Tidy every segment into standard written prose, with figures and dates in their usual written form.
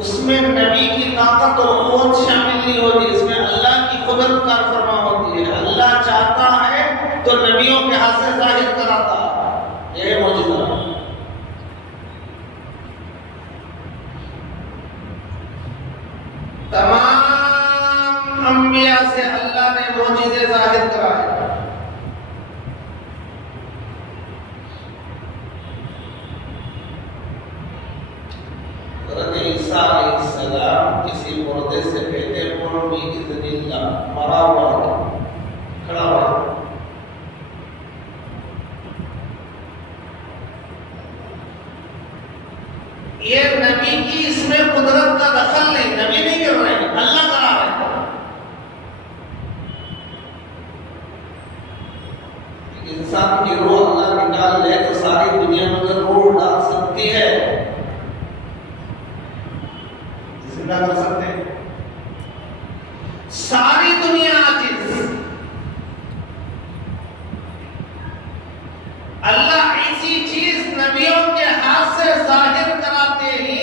उसमें नबी की ताकत और क़ुव्वत शामिल नहीं होती, इसमें अल्लाह की कुदरत का फरमा होती है। अल्लाह चाहता है तो नबियों के हाथ से जाहिर कराता है, यह मौजूदा। तमाम अंबिया से अल्लाह ने मौजूदे जाहिर कराए। हज़रत ईसा अलैहिस्सलाम किसी मुर्दे से कहते कुल बिइज़्निल्लाह, मरा हुआ है, खड़ा हुआ है। ये नबी की इसमें कुदरत का दखल नहीं, नबी नहीं कर रहे हैं, अल्लाह करा रहे हैं। इंसान की रूह अल्लाह निकाल ले तो सारी दुनिया में अगर रूह डाल सकती है, जिंदा कर सकते हैं सारी दुनिया। आजिज अल्लाह ऐसी चीज नबियों के हाथ से जाहिर कराते ही,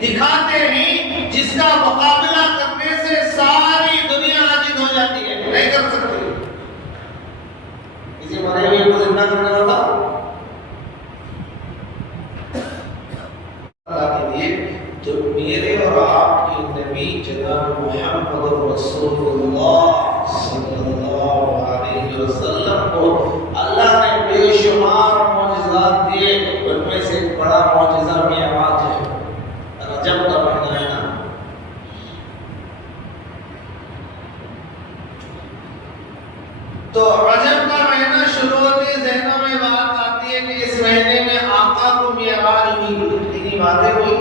दिखाते ही, जिसका मुकाबला करने से सारी दुनिया आजिज हो जाती है, नहीं कर सकती। किसी मरे हुए को जिंदा करने वाला अल्लाह के लिए, जो मेरे और आपके नबी जनाब मुहम्मद रसूलुल्लाह सल्लल्लाहु अलैहि वसल्लम को अल्लाह ने बेशुमार मौजिज़ात दिए, उनमें से एक बड़ा मौजिज़ा मिअराज है। रजब का महीना है ना, तो रजब का महीना शुरू होते ज़हनों में बात आती है कि इस महीने में आका को मिअराज हुई, इतनी बातें हुई।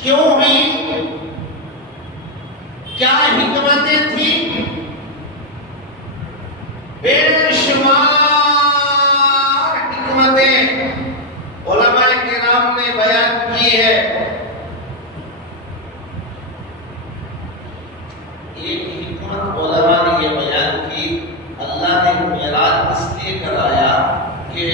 क्यों हुई, क्या हिकमतें थी, बेशुमार हिकमतें उलमाए किराम ने बयान की है। एक हिकमत उलमा ने ये बयान की, अल्लाह ने मिराज इसलिए कराया कि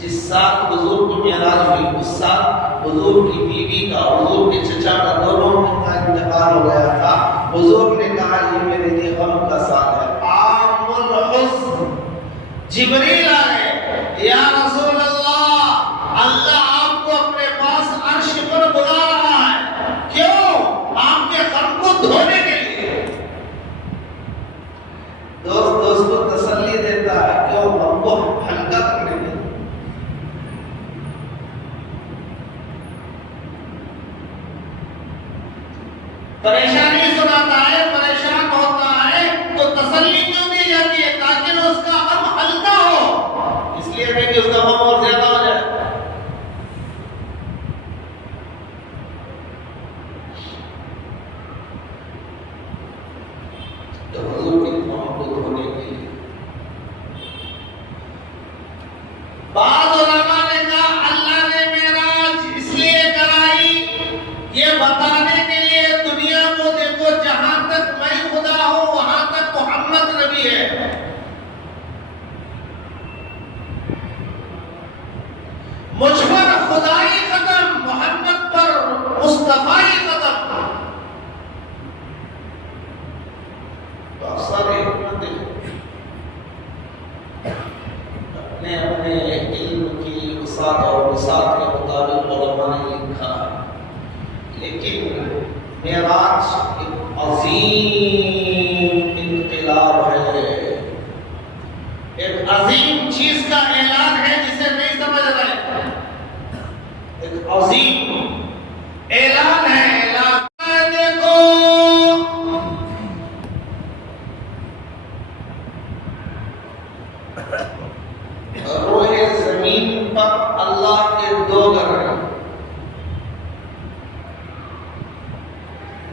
जिस साल हुजूर को मिराज हुई, उस साल हुजूर की बीवी का, हुजूर के चचा का, दोनों का इंतकाल हो गया था। हुजूर ने कहा ये मेरे लिए गम का साल है, आमुल हुज़्न। जिब्रील आए, या रसूल अल्लाह, अल्लाह आपको अपने पास अर्श पर बुला रहा है, क्यों? आपके गम को धोने के लिए। दोस्त को तसल्ली देता है, क्यों? गम को हल्का करने के लिए। परेशानी सुनाता है, परेशान होता है, तो तसल्ली क्यों दी जाती है? ताकि उसका गम हल्का हो, इसलिए नहीं कि उसका गम और ज्यादा हो जाए। तो हुजूर की मोहब्बत होने के लिए बाद उलमा ने कहा अल्लाह ने मेराज इसलिए कराई, ये बताने के लिए दुनिया को देखो, जहां तक मैं खुदा हूं वहां तक मोहम्मद नबी है। मुझ पर खुदाई कदम, मोहम्मद पर मुस्तफाई कदम। तो अक्सर अपने अपने इल्म की वसात और वसात के मुताबिक उलमा ने लिखा, लेकिन मेराज एक अजीम इनकलाब है, एक अजीम चीज का ऐलान है जिसे नहीं समझ रहे। एक अजीम ऐलान है, ऐलान देखो रोए जमीन पर अल्लाह के दो घर हैं,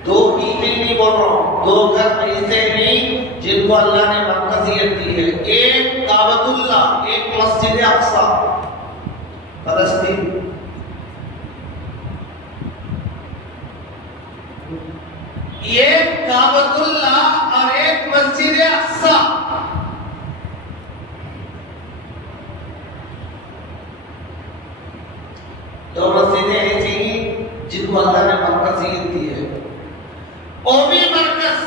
दो ही नहीं बोल रहा हूं, दो घर ऐसे नहीं जिनको अल्लाह ने मरकजियत दी है। एक काबतुल्लाह, एक मस्जिद अक्सा फलस्तीन, एक काबतुल्लाह और एक मस्जिद अक्सा। दो मस्जिदें ऐसी जिनको अल्लाह ने मरकजियत दी है। ओमी मरकज,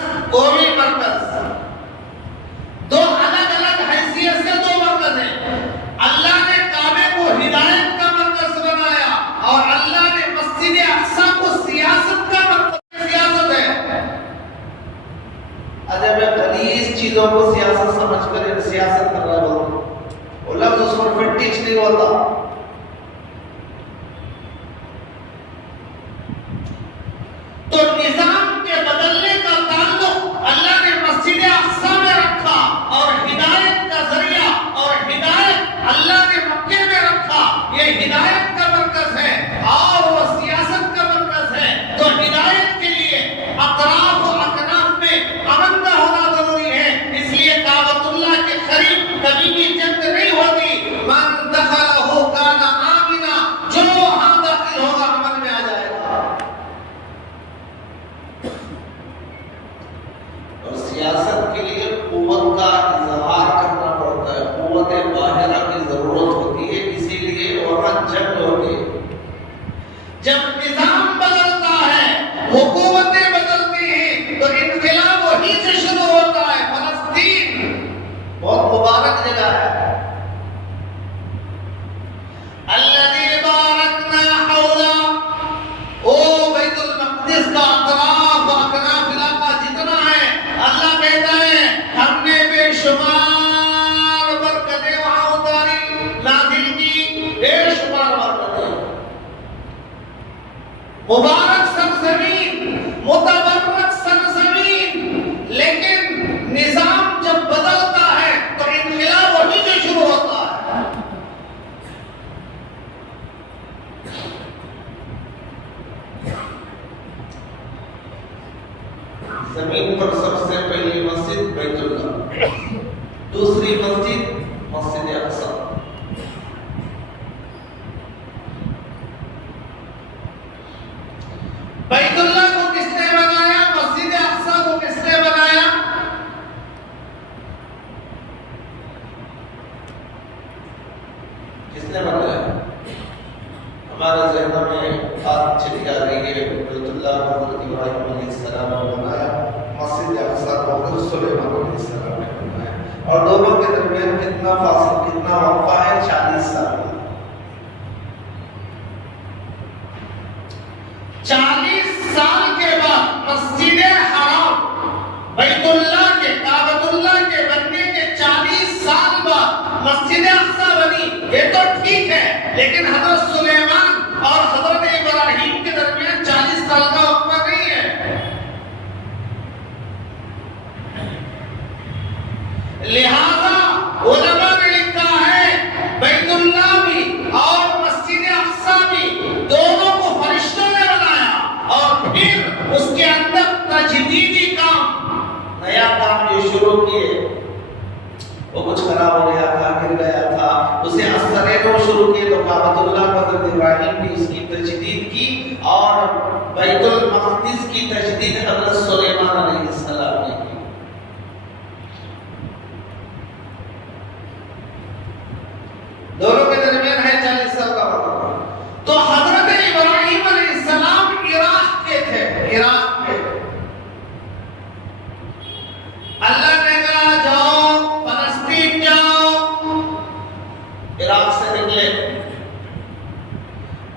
दो अलग अलग हैसियत से दो मरकज हैं। अल्लाह ने काबे को हिदायत का मरकज बनाया और अल्लाह ने मस्जिद अक्सा को सियासत का मरकज। सियासत है, अजब गलीज चीजों को सियासत समझकर परफेक्ट टीच नहीं होता। तो निजाम के बदलने का ताल्लुक अल्लाह ने मस्जिद अक्सा में रखा और हिदायत का जरिया और हिदायत अल्लाह ने मक्के में रखा। ये हिदायत का मरकज है और वो सियासत का मरकज है। तो हिदायत के लिए अतराफ और अकनाफ में अमन का होना जरूरी है। इसलिए काबतुल्लाह के करीब कभी भी जंग नहीं होती। मन दखलहु काना आमिना, जो वहां दाखिल होगा अमन में आ जाएगा। और सियासत के लिए कुव्वत का इजहार करना पड़ता है, कुव्वत बाहिरा की जरूरत होती है, इसीलिए वहां जंग होती है। जब निजाम बदलता है, हुकूमतें बदलती हैं, तो इनकलाब वहीं से शुरू होता है। फलस्तीन बहुत मुबारक जगह है। अल्लज़ी बारकना हौला, ओ बैतुल मक़दिस का अतराफ अकनाफ इलाका जितना है, अल्लाह कहता है हमने बेशुमार बरकतें वहां उतारी, नाज़िल की, बेशुमार बरकतें। मुबारक सरजमीन, मुतबर्रक सरजमीन। लेकिन निजाम जब बदलता है तो इनकलाब वहीं से शुरू होता है। जमीन पर सबसे पहली मस्जिद बैतुल्लाह, दूसरी मस्जिद मस्जिद अक्सा। बैतुल्लाह को किसने बनाया? मस्जिद अक्सा को किसने बनाया? किसने बनाया? हमारे ज़हन में बात चली आ रही है बैतुल्लाह हज़रत इब्राहीम अलैहिस्सलाम ने बनाया, मस्जिद अक्सा को हज़रत सुलेमान अलैहिस्सलाम ने बनाया। और दोनों के दरमियान कितना फासला, कितना वक़्फ़ा है? 40 साल। 40 साल के बाद मस्जिद हराम बैतुल्लाह के काबतुल्लाह के बनने के 40 साल बाद मस्जिद अक्सा बनी। ये तो ठीक है, लेकिन हज़रत सुलेमान और हज़रत इब्राहीम के दरमियान 40 साल का वक़्फ़ा नहीं है। लिहाजा उलमा ने लिखा है बैतुल्लाह भी और मस्जिद अक्सा भी दोनों को फरिश्तों ने बनाया और फिर उसके अंदर तजदीदी काम, नया काम जो शुरू किए, वो कुछ खराब हो गया था, गिर गया था, उसे असरे को शुरू किए। तो काबतुल्लाह को हज़रत इब्राहीम ने उसकी तजदीद की और बैतुल मक़दिस की तजदीद हज़रत सुलेमान अलैहिस्सलाम ने की। दोनों के दरमियान है 40 साल का वक्त। तो हज़रत इब्राहीम अलैहिस्सलाम इराक के थे, इराक के। अल्लाह ने कहा जाओ फलस्तीन जाओ। इराक से निकले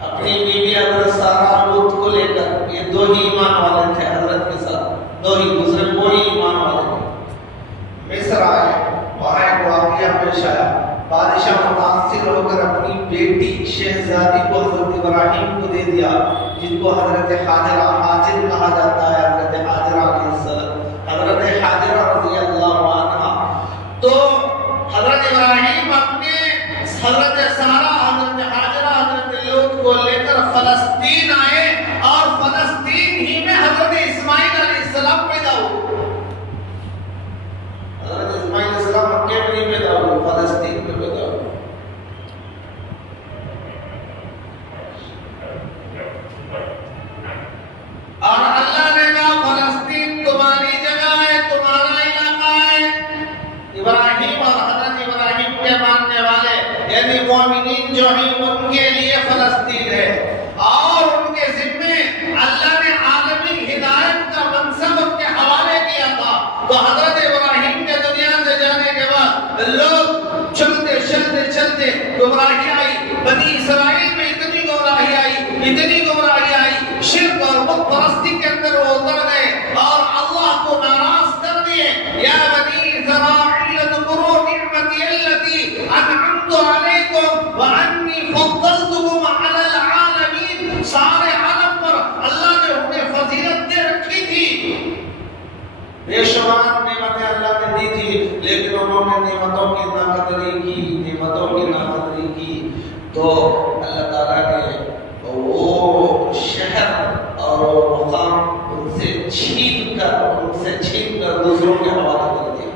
अपनी बीवी हज़रत सारा लूत को लेकर। ये दो ही ईमान वाले थे हज़रत के साथ, दो ही, दूसरे कोई ईमान वाले थे। मिस्र आए, वहां एक वाक़या पेश आया। बादशाह मुतासिर होकर अपनी बेटी शहजादी को हज़रत इब्राहीम को दे दिया, जिनको हज़रत हाजिरा, हाजिर कहा जाता है। हज़रत हाजिरा अलैहिस्सलाम, हज़रत हाजिरा रज़ियल्लाहु अन्हा। तो हज़रत इब्राहीम अपने हज़रत सारा, हज़रत हाजिरा, हज़रत लूत को लेकर फलस्तीन आए और फलस्तीन ही में हज़रत इस्माइल अलैहिस्सलाम पैदा हुए। हज़रत इस्माइल अलैहिस्सलाम मक्के में नहीं पैदा हुए, फलस्तीन में पैदा हुए। और अल्लाह ने कहा फलस्तीन तुम्हारी जगह है, तुम्हारा इलाका है। इब्राहीम और हज़रत इब्राहीम के मानने वाले यानी मोमिनीन जो हैं उनके लिए फलस्तीन है और उनके जिम्मे अल्लाह ने आलमी हिदायत का मनसब उनके हवाले किया था। तो हज़रत इब्राहीम के दुनिया से जाने के बाद लोग चलते चलते चलते गुमराही आई, बनी इसराइल में इतनी गुमराही आई, इतनी गुमराही आई, शिर्क और बुत परस्ती के अंदर वो उतर गए और अल्लाह को नाराज कर दिए। या बनी इसराइल अज़कुरू निअमती अल्लती अनअमतु अलैकुम नेमतों की नाकदरी की, नेमतों की नाकदरी की, तो अल्लाह ताला ने वो शहर और वो मकाम उनसे छीन कर दूसरों के हवाले कर दिया।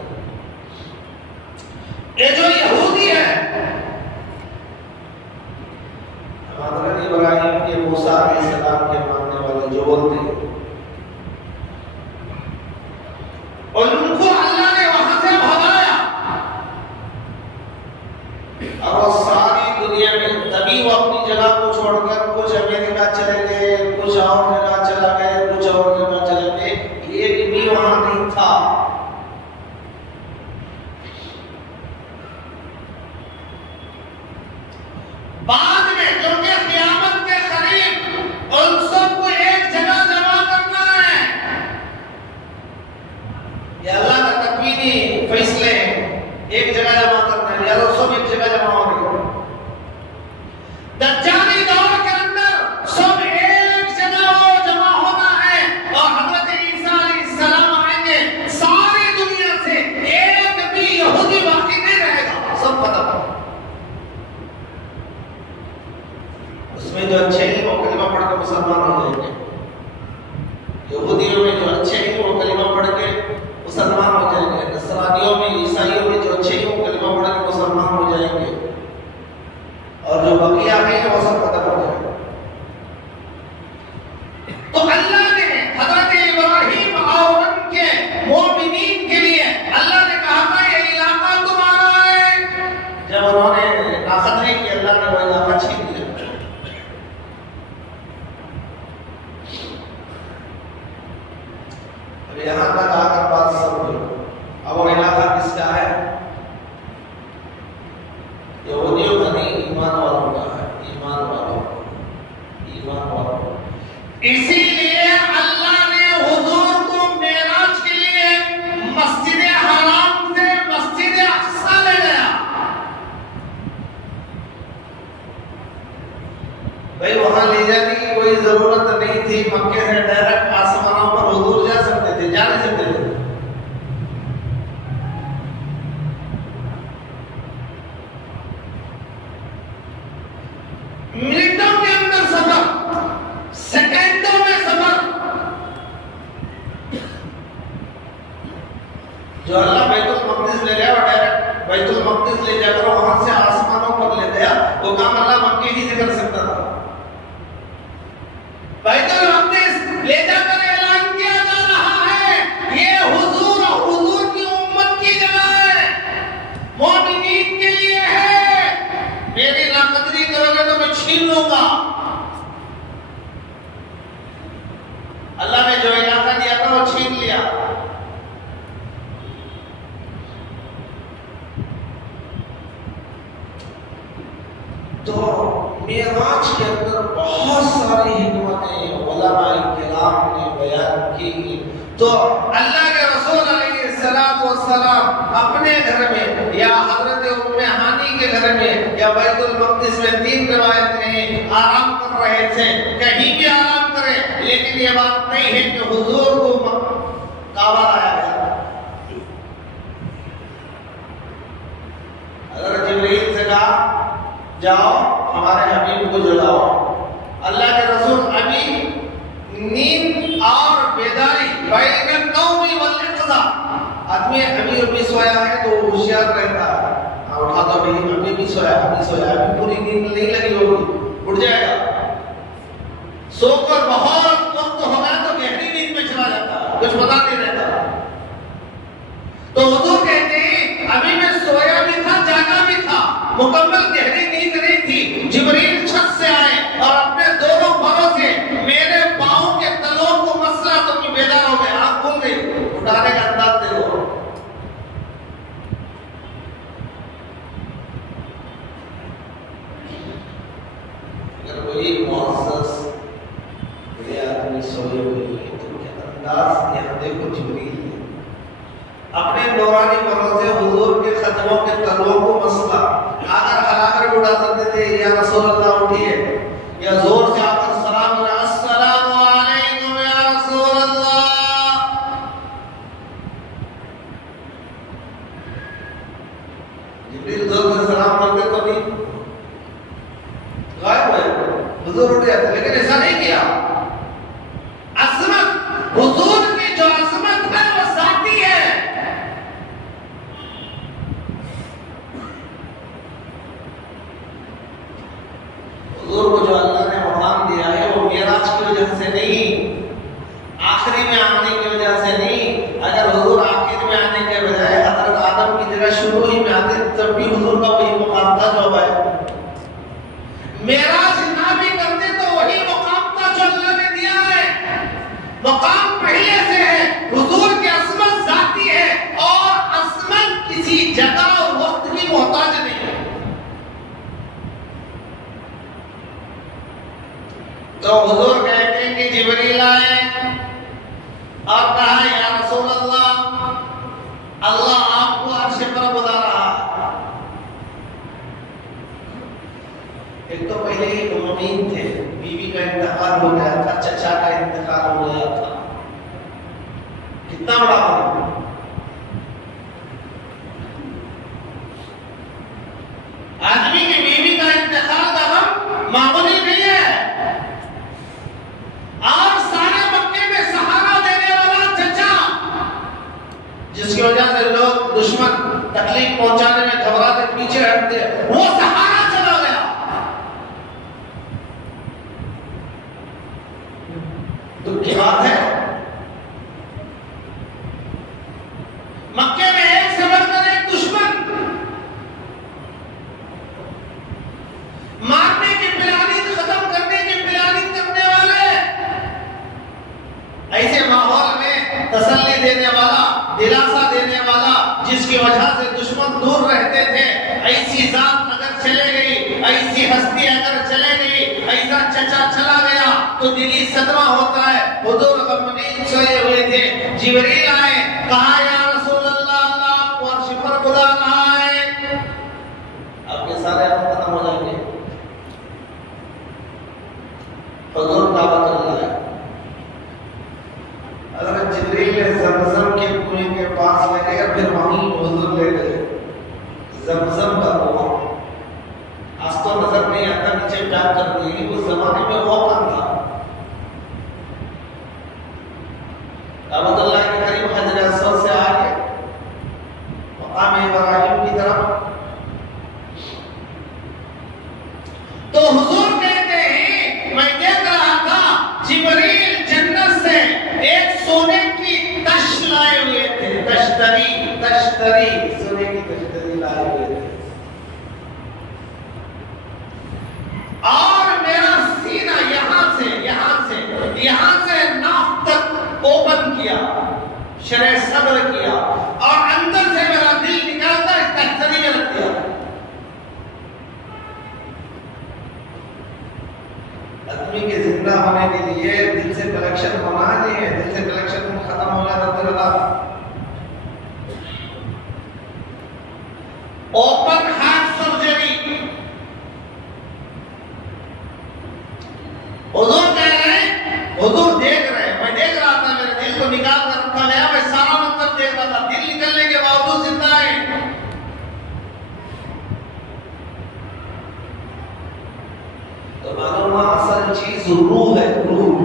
ये जो यहूदी है, हज़रत इब्राहिम के, मूसा अलैहिस्सलाम के मानने वाले जो बोलते हैं, और उनको अल्लाह ने वहां से भगाया और वो सारी दुनिया में, तभी वो अपनी जगह को छोड़कर कुछ अमेरिका चले गए, कुछ और जगह चला गए, कुछ और जगह चले गए, एक भी वहां नहीं था। बाद में क्योंकि क़यामत के करीब उन सबको एक जगह जमा करना है, ये अल्लाह का तकवीनी फैसले हैं, एक जगह जमा करना है, यार सब एक जगह जमा हो गए। दज्जाली दौर के अंदर सब एक जगह जमा होना है और हज़रत ईसा अलैहिस्सलाम आएंगे, सारी दुनिया से एक भी यहूदी बाकी नहीं रहेगा, सब खत्म। उसमें जो अच्छे हैं वो कलिमा पढ़ के मुसलमान हो जाएंगे, यहूदियों में जो अच्छे हैं वो कलिमा पढ़ के मुसलमान हो जाएंगे, नसरानियों में, ईसाइयों में जो अच्छे हैं वो कलिमा पढ़ के मुसलमान हो जाएंगे, और जो बकिया है वो सब खत्म हो जाएगा। तो अल्लाह ने हज़रत इब्राहिम और उनके मोमिनीन के लिए अल्लाह ने कहा था ये इलाका तुम्हारा है। जब उन्होंने नाखदरी की, अल्लाह ने वो इलाका छीन लिया। यहाँ तक आकर बात समझो, अब वो इलाका किसका है? यहूदियों का नहीं, ईमान वालों का है, ईमान वालों। इसीलिए अल्लाह ने हुजूर को मेराज के लिए मस्जिद हराम से मस्जिद अक्सा ले गया। भाई वहां ले जाने की कोई जरूरत नहीं थी, मक्के से डायरेक्ट आसमानों पर हुजूर जा सकते थे, जा नहीं सकते थे। मिनटों के अंदर सफर, सेकंडों में सफर। जो अल्लाह बैतुल मक़दिस ले गया और डायरेक्ट बैतुल मक़दिस ले जाकर वहां से आसमानों पर ले गया, वो काम अल्लाह मक्के ही से कर सकता था। बैतुल मक़दिस ले जाकर ऐलान किया जा रहा है ये हुजूर और हुजूर की उम्मत की जगह है, मोमिनीन के लिए है, मेरी नाकदरी करोगे तो मैं छीन लूंगा। अल्लाह ने जो इलाका दिया था वो छीन लिया। तो मेराज के अंदर बहुत सारी हिकमतें उलमाए किराम ने बयान की। तो अल्लाह के रसूल अलैहिस्सलाम अपने घर में या हजरत उम्मे हानी के घर में या बैतुल मक़दिस में, 3 रिवायतें हैं, आराम कर रहे थे। कहीं भी आराम करें, लेकिन ये बात नहीं है कि हुजूर को काबा लाया गया। अगर जिब्रील से कहा जाओ हमारे हबीब को जगाओ, अल्लाह के रसूल अभी नींद और बेदारी, आदमी अभी सोया है तो होशियार रहता है, उठा दो अभी सोया, अभी पूरी नींद नहीं लगी होगी, उठ जाएगा। सोकर बहुत वक्त हो गया तो गहरी नींद में चला जाता, कुछ पता नहीं रहता। तो हुजूर कहते हैं अभी मैं सोया भी था, जागा भी था, मुकम्मल गहरी नींद नहीं थी। जिब्रील छत से आए और अपने दोनों पैरों से मेरे पांव के तलों को मसला, तो मैं बेदार हो गया, आंख खुल गई। उठाने का अंदाज देखो। अगर कोई मुअज़्ज़ज़ बड़े आदमी सोए हुए हैं तो क्या अंदाज, यहाँ देखो जिब्रील अपने नौरानी पैरों से हुजूर के कदमों के तलवों को मसला, अगर हलाकर उठा सकते थे, या रसूल अल्लाह उठिए, या जोर से आकर सलाम, अस्सलामु अलैकुम या रसूल अल्लाह। जिब्रील हुजूर को सलाम करते तो नहीं, गायब हो जाते, हुजूर उठ जाते, लेकिन ऐसा नहीं किया। अजमत, हुजूर की जो अजमत है वो जाती है। हुजूर को जो अल्लाह ने मकाम दिया है वो मेराज की वजह से नहीं, आखिरी में आने की वजह से नहीं। अगर हुजूर आखिर में आने के बजाय हजरत आदम की जगह शुरू ही में आते तब भी हुजूर का वही मकाम था जो है। मेराज ना भी करते तो वही मकाम था जो अल्लाह ने दिया है। मकाम पहले से है, हुजूर की अज़मत जाती है और अज़मत किसी जगह और वक्त की मोहताज नहीं है। तो हुजूर कहते हैं कि जिब्रील आए और कहा या रसूल अल्लाह, अल्लाह आपको अर्श पर बुला रहा। एक तो पहले ही मुमीन थे, बीवी का इंतकाल हो गया था, चचा का इंतकाल हो गया था, कितना बड़ा हो। आदमी की बीवी का इंतकाल का गम मामूली नहीं है। और सारे मक्के में सहारा देने वाला चचा, जिसकी वजह से लोग दुश्मन तकलीफ पहुंचाने में घबराते पीछे हटते, वो सहारा चला गया। दुख की बात है। मक्के में एक से बढ़कर एक दुश्मन, मारने की प्लानिंग, खत्म करने की प्लानिंग करने वाले, ऐसे माहौल में तसल्ली देने वाला, दिलासा देने वाला, जिसकी वजह से दुश्मन दूर रहते थे, ऐसी जात अगर चले गई, ऐसी हस्ती अगर चले गई, ऐसा चचा चला गया तो दिली सदमा होता है। हुजूर गमगीन सोए हुए थे, जिब्रील आए, कहा या रसूल अल्लाह, अल्लाह आपको अर्श पर बुला रहा है। आपके सारे आप खत्म हो जाएंगे। हुजूर दावतुल्लाह है। हज़रत जिब्रील ने ज़मज़म के कुएं के पास ले गए, फिर वहीं हुजूर ले गए। ज़मज़म का कुआं आज तो नजर नहीं आता, नीचे पैक कर दिए, उस जमाने में वो कौन था? दावतुल्लाह के करीब हजर अस्वद से आगे मकाम इब्राहिम की तरफ। तो हुजूर कहते हैं मैं देख रहा था जिब्रील जन्नत से एक सोने की तश लाए हुए थे, तश्तरी, तश्तरी, सोने की तश्तरी लाए हुए थे। और मेरा सीना यहां से नाफ तक ओपन किया, शरे सब्र किया, और अंदर से मेरा दिल निकालकर इस तश्तरी में रख दिया। आदमी के जिंदा होने के लिए दिल से कलेक्शन होना नहीं है, दिल से कलेक्शन खत्म हो गया तो फिर ओपन हार्ट सर्जरी। हुजूर कह रहे हैं, हुजूर देख रहे हैं, मैं देख रहा था, मेरे दिल को निकाल कर रखा गया, मैं सारा मंजर देख रहा था, दिल निकलने के बावजूद जिंदा है। तो मालूम असल चीज रूह है, रूह।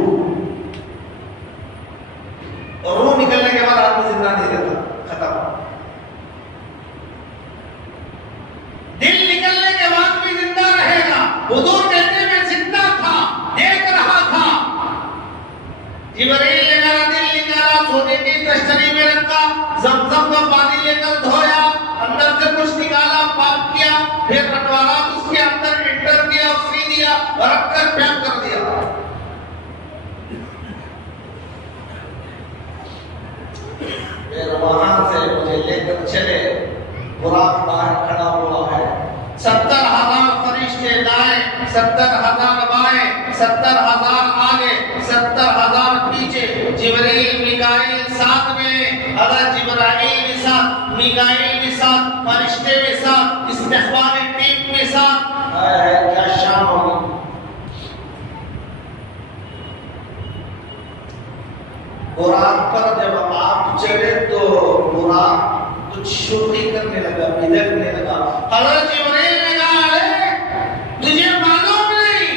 और रूह निकलने के बाद आदमी जिंदा नहीं रहता, खत्म। दिल निकलने के बाद भी जिंदा रहेगा। हुजूर कहते मैं जिंदा था, देख रहा था। जिब्रील ने मेरा दिल निकाला, सोने की तश्तरी में रखा, ज़मज़म का पानी लेकर धोया, अंदर से कुछ निकाला, पाक किया, फिर बंटवारा उसके अंदर एंटर किया, फ्री दिया, रखकर पैक कर दिया। फिर वहां से मुझे लेकर चले, बुराक बाहर खड़ा हुआ है, 70,000 फरिश्ते दाएं, 70,000 बाएं, 70,000 आगे, 70,000 पीछे, जिब्रील मिकाईल साथ में, हज़रत जिब्राईल भी साथ, मिकाईल भी साथ, फरिश्ते भी साथ, इस्तिक़बाल टीम भी साथ। क्या शान होगी। बुराक पर जब आप चढ़े तो बुराक कुछ शोखी करने लगा, बिदकने लगा। हज़रत जिब्रील ने कहा, अरे तुझे मालूम नहीं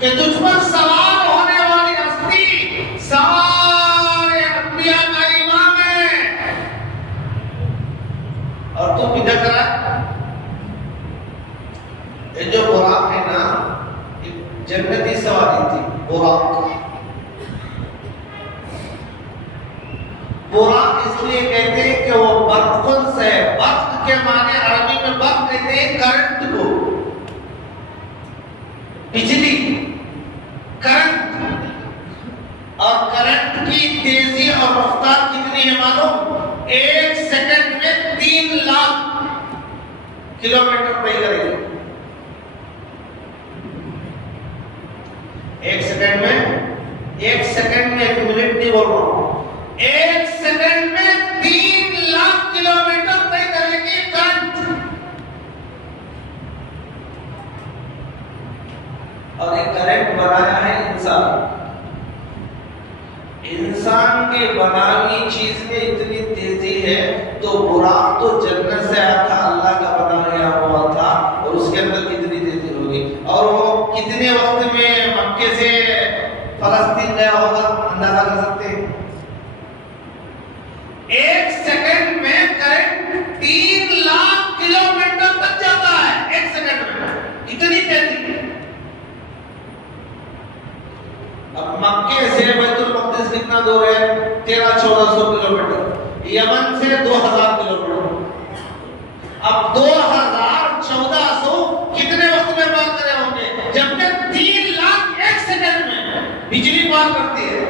कि तुझ पर सवार होने वाली हस्ती सारे अंबिया का इमाम है और तू बिदक रहा है? ये जो बुराक है ना, जन्नती सवारी थी बुराक। बुराक इसलिए कहते हैं कि वो बर्क़ुन से, बर्क़ के माने अरबी में बर्क़ कहते हैं करंट को, बिजली, करंट। और करंट की तेजी और रफ्तार कितनी है मालूम? 1 सेकंड में 3 लाख किलोमीटर तय करेगी। 1 सेकंड में, 1 सेकंड में 1 मिनट नहीं बोल रहा हूं, 1 सेकंड में 3 लाख किलोमीटर तय करेगी करंट। और ये करंट बनाया है इंसान। इंसान के बनाई चीज में इतनी तेजी है, तो बुराक तो जन्नत से आया था, अल्लाह का बनाया हुआ था, और उसके अंदर कितनी तेजी होगी। और वो कितने वक्त में मक्के से फलस्तीन गया होगा, अंदाजा कर सकते हैं? 1 सेकंड में करंट 3 लाख किलोमीटर तक जाता है, 1 सेकंड में, इतनी तेजी। अब मक्के से बैतुल मक़दिस कितना दूर है? 1300-1400 किलोमीटर। यमन से 2000 किलोमीटर। अब 2000-1400 कितने वक्त में पार करे होंगे? जब तक 3 लाख 1 सेकंड में बिजली पार करती है।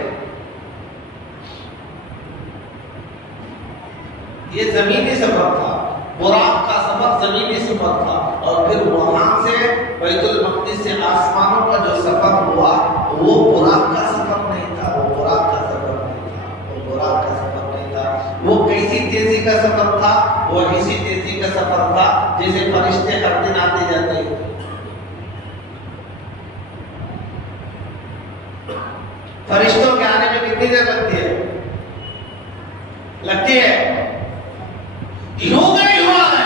ये जमीनी सफर था, बुराक का सफर जमीनी सफर था। और फिर वहां से बैतुल मक़दिस से आसमानों का जो सफर हुआ, वो बुराक का सफर नहीं था, वो बुराक का सफर नहीं था, वो बुराक का सफर नहीं था। वो कैसी तेजी का सफर था? वो इसी तेजी का सफर था जैसे फरिश्ते हर दिन आते जाते हैं। फरिश्तों के आने में कितनी देर लगती है? लगती है? दिनों का नहीं हुआ है।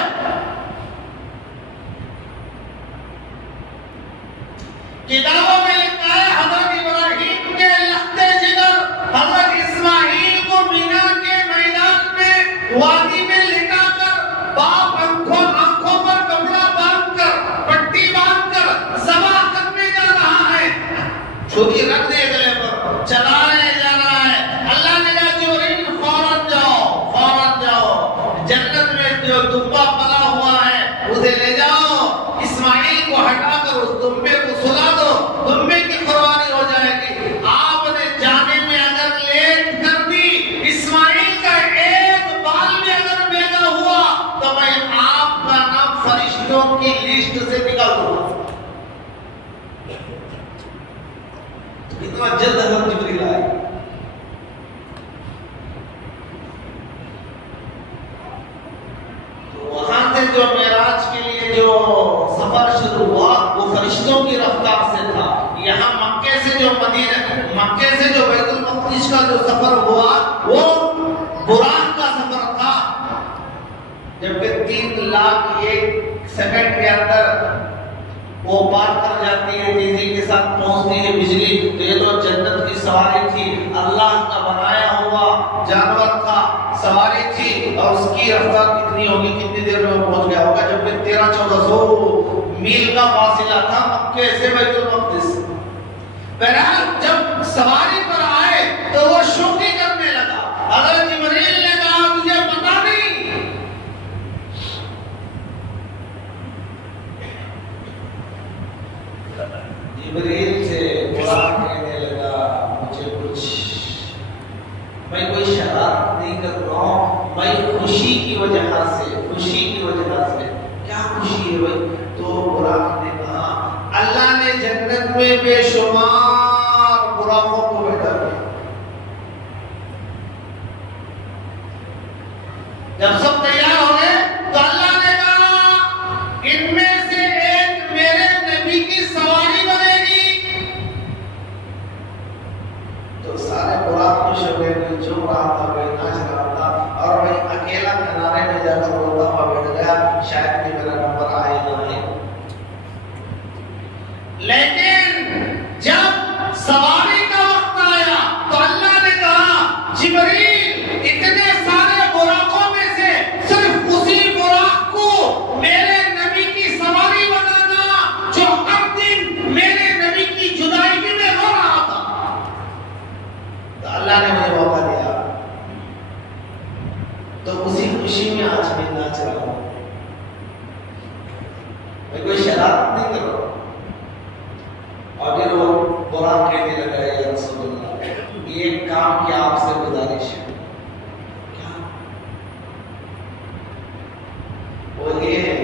किताबों में लिखा है, हज़रत इब्राहिम के लख्ते जिगर हज़रत इस्माइल को मीना के मैदान में वादी में लिटाकर, बाप आंखों पर कपड़ा बांधकर, पट्टी बांधकर ज़बा करने जा रहा है। छुरी रख दे गले पर, चलाने जा रहा है। अल्लाह ने कहा, जिब्रील फौरन जाओ, जन्नत में जो दुम्बा पला हुआ है उसे ले जाओ, इस्माइल को हटाकर उस दुम्बे को सुला दो, दुम्बे की कुर्बानी हो जाएगी। आपने जाने में अगर लेट कर दी, इस्माइल का एक बाल भी अगर बेगा हुआ, तो मैं आपका नाम फरिश्तों की लिस्ट से निकाल दूंगा। इतना जल्द हज़रत जिब्रील आए। वहां से जो मेराज के लिए जो सफर शुरू हुआ, वो फरिश्तों की रफ्तार से था। यहाँ मक्के से जो बैतुल मक़दिस का जो सफर हुआ, वो बुराक का सफर था। जबकि 3 लाख 1 सेकंड के अंदर वो पार कर जाती है, तेजी के साथ पहुंचती है बिजली। तो ये तो जन्नत की सवारी थी, अल्लाह का बनाया हुआ जानवर था, सवारी थी। और उसकी रफ्तार कितनी होगी, कितनी देर में पहुंच गया होगा? जब 1300-1400 मील का फासिला था मक्के से बैतुल मक़दिस। बहरहाल जब सवारी पर आए तो वो शोखी करने लगा। हज़रत जिब्रील ने कहा, तुझे पता नहीं? जिब्रील से बुराक कहने लगा, मुझे कुछ, मैं कोई शरारत नहीं कर रहा हूँ, मैं खुशी की वजह से। क्या खुशी है भाई? तो बुराक ने कहा, अल्लाह ने जन्नत में बेशुमार बुराकों को बैठा किया। जब सब तैयार हो गए तो अल्लाह ने कहा, इनमें से एक मेरे नबी की सवारी बनेगी। तो सारे बुराक खुश हो गए, जो रहा था वही नाच रहा था, और मैं अकेला किनारे में मेरा नंबर आए ना आए। लेकिन जब सवारी का वक्त आया तो अल्लाह ने कहा जिब्रील इतने सारे बुराकों में से सिर्फ उसी बुराक को मेरे नबी की सवारी बनाना जो हर दिन मेरे नबी की जुदाई में रो रहा था। तो अल्लाह ने मुझे मौका दिया, तो उसी खुशी में आज मैं नाच रहा हूं। मैं कोई शरारत नहीं कर रहा। और फिर वो बुराक कहने लगा, या रसूलल्लाह ये काम की आपसे गुजारिश है। क्या? वो ये है,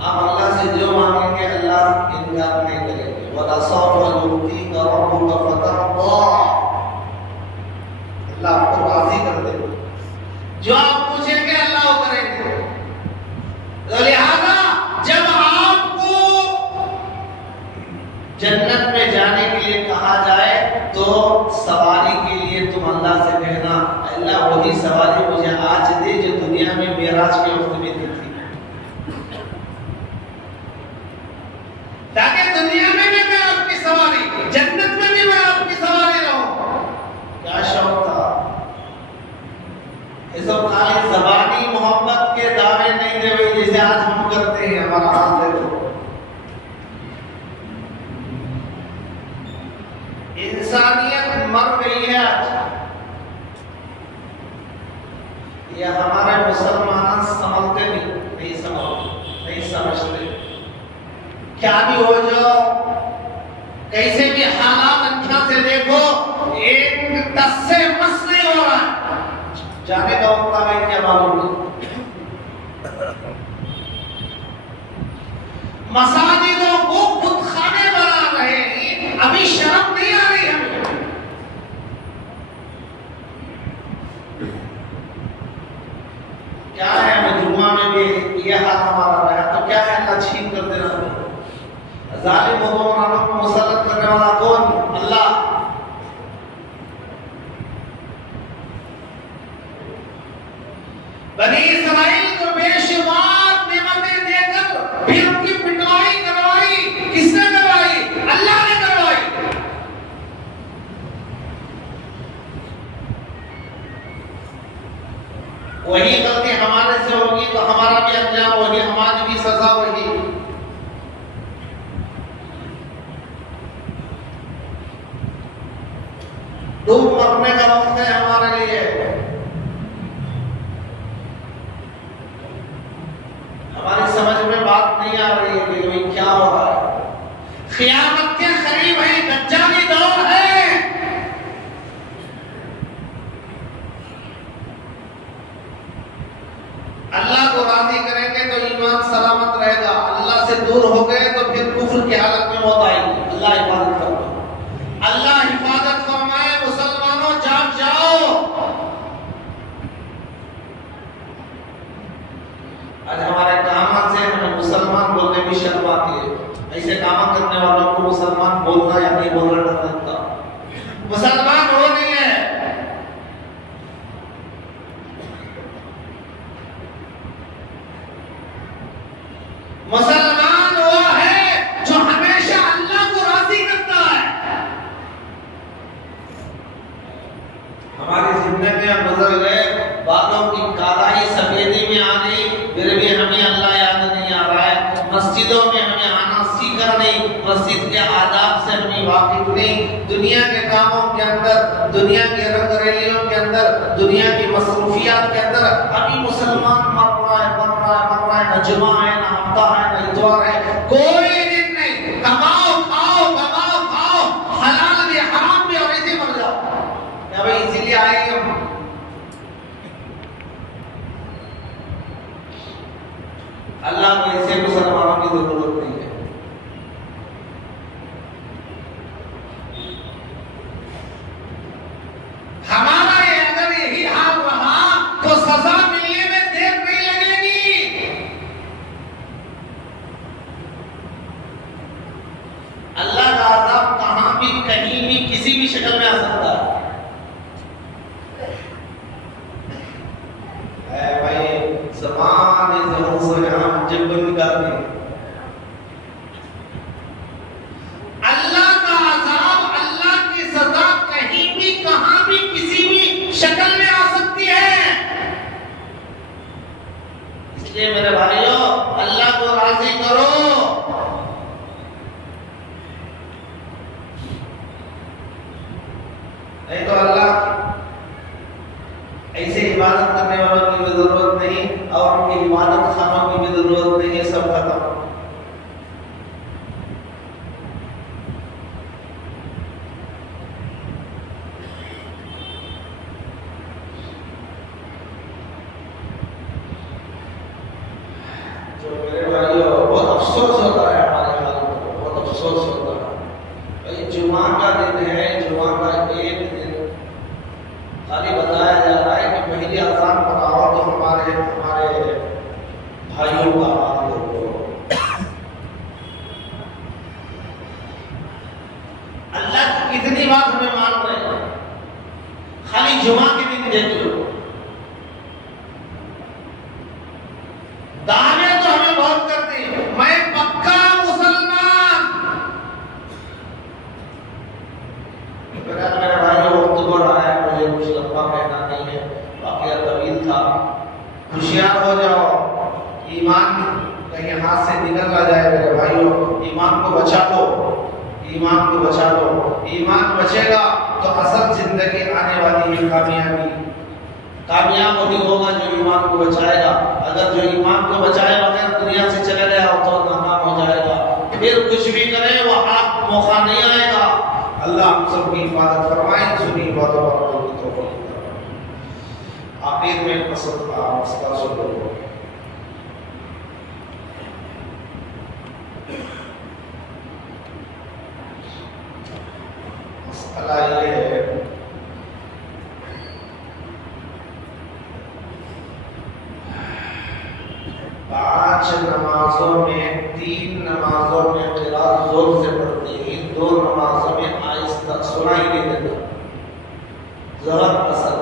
आप अल्लाह से जो मांगेंगे अल्लाह इनकार नहीं करेंगे। वला सौफा युतीका रब्बुका फतरदा, अल्लाह आपको राजी कर देंगे, जो आप पूछेंगे अल्लाह वो करेंगे। तो लिहाजा जब आपको जन्नत में जाने के लिए कहा जाए तो सवारी के लिए तुम अल्लाह से कहना, अल्लाह वही सवारी मुझे आज दे जो दुनिया में मेराज के वक्त में दी थी, ताकि दुनिया में भी मैं आपकी सवारी, जन्नत में भी मैं आपकी सवारी रहूं। क्या शौक था। ये सब खाली ज़बानी मोहब्बत के दावे नहीं दे हुए जैसे आज हम करते हैं। हमारा हाल देखो, इंसानियत मर गई है आज। ये हमारे मुसलमान समझते नहीं समझते। क्या भी हो जाओ, कैसे भी हालात अच्छा से देखो, एक टस से मस नहीं हो रहा है। जाने का वक्त आ गया, क्या मालूम नहीं। मसाजिदों को खुद खाने बना रहे हैं, अभी शर्म नहीं आ रही हमें। क्या है, हमें जुम्मा में भी ये हाथ हमारा रहा तो क्या है, अल्लाह छीन कर देना। जालिम हुक्मरानों को मुसल्लत करने वाला कौन? अल्लाह। बनी इस्राइल को बेशुमार नेमतें देकर फिर उनकी पिटवाई करवाई, किसने करवाई? अल्लाह ने करवाई। वही गलती हमारे से होगी तो हमारा भी अंजाम वही, हमारी भी सजा वही। डूब मरने का वक्त है हमारे लिए। हमारी समझ में बात नहीं आ रही है कि भाई क्या हो रहा है। क़यामत के करीब है, दज्जाली दौर है। अल्लाह को राजी करेंगे तो ईमान सलामत रहेगा, अल्लाह से दूर हो गए तो फिर कुफ्र की हालत में मौत आएगी। अल्लाह हिफाजत फरमाए, अल्लाह हिफाजत फरमाए। मुसलमानों जाग जाओ। आज हमारे काम से हमें मुसलमान बोलने की शर्म आती है। ऐसे काम करने वालों को मुसलमान बोलना या नहीं बोलना डर लगता। मुसलमान हो नहीं है। मुसलमान वो है जो हमेशा अल्लाह को राजी करता है। हमारी जिंदगी में गुजर गए, बालों की कालाई सफेदी में आ गई, फिर भी हमें अल्लाह याद नहीं आ रहा है। मस्जिदों में हमें आना सीखा नहीं, मस्जिद के आदाब से हमें वाकिफ नहीं। दुनिया के कामों के अंदर, दुनिया के रंगरेलियों के अंदर, दुनिया की मसरूफियात के अंदर अभी मुसलमान मर रहा है, न जुमा है, न हफ्ता है, न इतवार है, कोई दिन नहीं। कमाओ खाओ, हलाल भी हराम भी, और ऐसे मर जाओ। क्या भाई इसीलिए आए हम? अल्लाह को ऐसे मुसलमानों की जरूरत नहीं है। हमारा ये अगर यही हाल रहा तो सजा मिलने में देर नहीं लगेगी। अल्लाह का अज़ाब कहां भी, कहीं भी, किसी भी शक्ल में आ सकता है। भाई जबान जहन से हम जब बंद कर दें अल्लाह का अजाब, अल्लाह की सजा कहीं भी, कहां भी, किसी भी शक्ल में आ सकती है। इसलिए मेरे भाइयों, अल्लाह को राजी करो। नहीं तो अल्लाह ऐसे इबादत करने वालों की भी जरूरत नहीं और उनकी इबादत खानों की भी जरूरत नहीं है, सब खत्म। तो मेरे भाइयों, बहुत अफसोस होता है हमारे हाल में, बहुत अफसोस होता है। भाई जुमा का दिन है, जुमा का एक दिन खाली बताया जा रहा है कि पहली अजान पकाओ तो हमारे भाइयों का हाथ देखो। अल्लाह की कितनी बात हमें मान रहे हैं, खाली जुमा के दिन देख लो। दावे तो हमें बहुत करते हैं, मैं पक्का मुसलमान। मेरा भाइयों वक्त बढ़ रहा है, मुझे कुछ लंबा कहना नहीं है, वाकया तवील था। होशियार हो जाओ, ईमान कहीं हाथ से निकल ना जाए मेरे भाइयों। ईमान को बचा लो, ईमान को बचा लो। ईमान बचेगा तो असल जिंदगी आने वाली है कामयाबी। कामयाब वही होगा जो ईमान को बचाएगा। अगर जो ईमान को बचाए बगैर दुनिया से चले गया तो नाकाम हो जाएगा। फिर कुछ भी करे वो आप मौका नहीं आएगा। अल्लाह हम सबकी हिफाजत फरमाए, सुनी बातों पर अमल की तौफीक फरमाए। आखिर में पसंद का मसला सुनो। मसला ये है, पांच नमाजों में, तीन नमाजों में क़िरात जोर से पढ़ते हैं, दो नमाजों में आहिस्ता सुनाई नहीं देता। ज़हर, असर,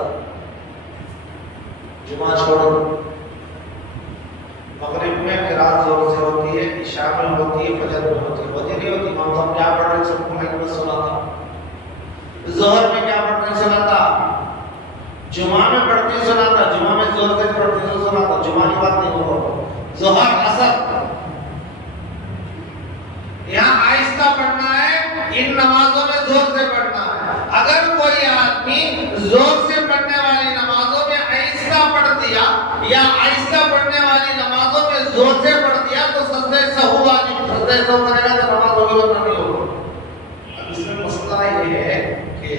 जुमा छोड़ो। मगरिब में क़िरात जोर से होती है, इशा में होती है, फजर में होती है। होती नहीं होती? इमाम साहब क्या पढ़ रहे हैं सबको माइक में सुनाता। ज़हर में क्या पढ़ रहे हैं सुनाता, जुमा में पढ़ते सुनाता, जुमा में जोर से पढ़ते सुनाता। जुमा की बात नहीं हो रहा, ज़ोहर, असर। यहाँ आहिस्ता पढ़ना है, इन नमाजों में जोर से पढ़ना है। अगर कोई आदमी जोर से पढ़ने वाली नमाजों में आहिस्ता पढ़ दिया या आहिस्ता पढ़ने वाली नमाजों में जोर से पढ़ दिया तो सजदे सहू वाजिब, सजदे सहू करेगा तो नमाज होगी वरना नहीं होगी। अब इसमें मसला ये है कि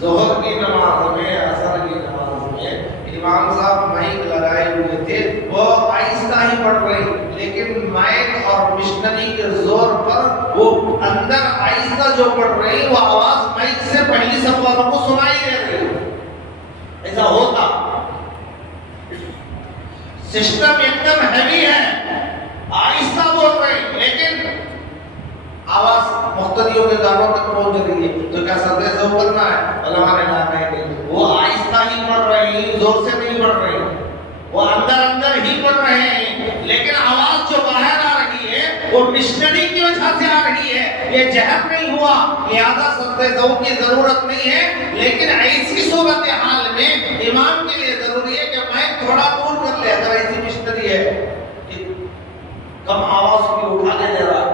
ज़ोहर की नमाज में, असर की नमाज में इमाम साहब माइक लगाए हुए थे, वो आहिस्ता ही पढ़ रहे, लेकिन माइक और मिशनरी के जोर पर वो अंदर आहिस्ता जो पढ़ रही वो आवाज माइक से पहली सब वालों को सुनाई दे रही। ऐसा होता, सिस्टम एकदम हैवी है, आहिस्ता बोल रहे लेकिन आवाज मुख्तलियों के गानों तक पहुंच रही है। तो क्या सजदे से करना है? उलमा ने कहा नहीं, वो आहिस्ता ही पढ़ रहे हैं, जोर से नहीं पढ़ रहे हैं, वो अंदर अंदर ही पढ़ रहे हैं, लेकिन आवाज जो बाहर आ रही है वो मिशनरी की वजह से आ रही है। ये जहर नहीं हुआ, लिहाजा सजदे सहू की जरूरत नहीं है। लेकिन ऐसी सूरत हाल में इमाम के लिए जरूरी है कि मैं थोड़ा दूर कर ले। अगर ऐसी मिशनरी है कि कम आवाज की उठाने दे रहा,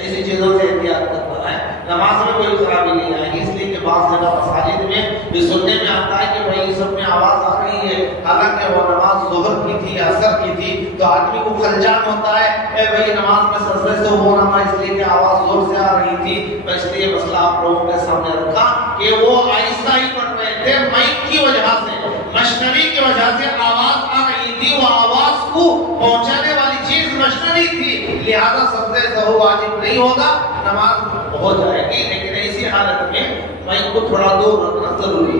ऐसी चीजों से एहतियात करना है। नमाज में कोई खराबी नहीं आएगी, इसलिए कि बाज़ जगह मसाजिद में भी सुनने में आता है कि भाई सब में आवाज आ रही है, हालांकि वो नमाज ज़ोहर की थी, असर की थी। तो आदमी को खलजान होता है, ए भाई नमाज में सजदे से होना था इसलिए कि आवाज जोर से आ रही थी। तो इसलिए मसला आप लोगों के सामने रखा कि वो आहिस्ता ही पढ़ रहे थे, माइक की वजह से, मशीनरी की वजह से आवाज आ रही थी। वो आवाज को पहुंचाने वाली चीज मशीनरी थी, लिहाजा सजदे सहू वाजिब नहीं होगा, नमाज हो जाएगी। लेकिन ऐसी हालत में माइक को थोड़ा दूर रखना जरूरी